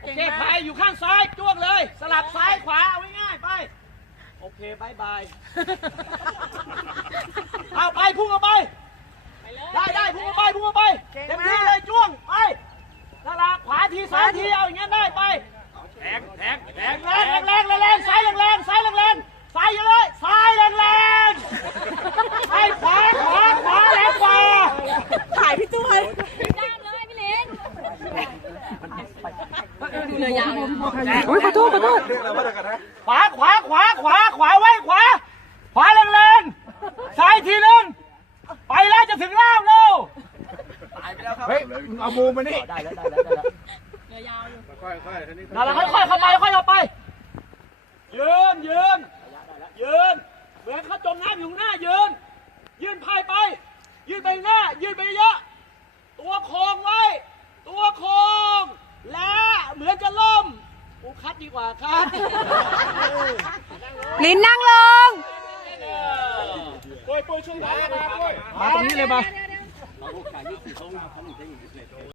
โอเก่งเคมากพายอยู่ข้างซ้ายจ้วงเลย สลับซ้ายขวาเอาง่ายๆไป โอเคบายบาย เอาไปพุ่งเอาไป ได้ได้พุ่งเอาไปพุ่งเอาไปเก่งเต็มมากที่เลยจ้วงไปสลับขวาทีซ้ายทีเอาอย่างเงี้ยได้ไป แทงแทงแทง แรงแรงแรงแรงแรงซ้ายแรงแรงซ้ายแรงแรงซ้ายเยอะเลยซ้ายแรงแรงซ้ายขวาขวาขวาแรงกว่า ถ่ายพี่ตุ้ย ด้านเลยพี่ลิน เรือยาวเลย โอ้ยขอโทษขอโทษขวาขวาขวาขวาขวาไว้ขวา ขวาแรงแรงซ้ายทีหนึงไปแล้วจะถึงล่ามเร็วเฮ้ยมึงเอามูมานี่ได้แล้วได้แล้วได้แล้วเรือยาวอยู่ค่อยค่อยๆทีนี้นั่นแหละค่อยๆเข้าไปค่อยๆเข้าไป ยืนยืนยืนเหมือนเขาจมน้ำอยู่ข้างหน้ายืน ยืนพายไป ยืนไปหน้า ยืนไปเยอะ ตัวโค้งไว้ตัวโค้งและเหมือนจะล่มกูคั ดีกว่าครับลินนั่งลง ปุ้ยปุ้ยช่วยหน่อยมาปุ้ยมาตรงนี้เลยมา